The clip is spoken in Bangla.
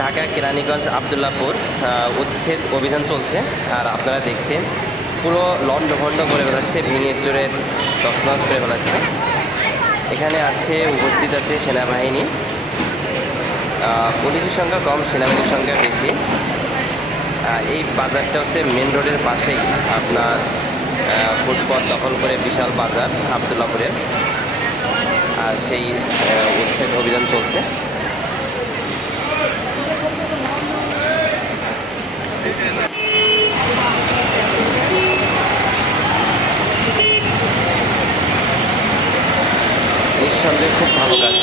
ঢাকা কেরানীগঞ্জ আবদুল্লাপুর উচ্ছেদ অভিযান চলছে। আর আপনারা দেখছেন, পুরো লন্ড ভন্ড করে বেড়াচ্ছে ভেঙে চড়ে তছনছ করে বেড়াচ্ছে এখানে আছে, উপস্থিত আছে সেনাবাহিনী। পুলিশের সংখ্যা কম, সেনাবাহিনীর সংখ্যা বেশি। এই বাজারটা হচ্ছে মেন রোডের পাশেই আপনার ফুটপথ দখল করে বিশাল বাজার আবদুল্লাপুরের আর সেই উচ্ছেদ অভিযান চলছে। নিঃসন্দেহে খুব ভালো কাজ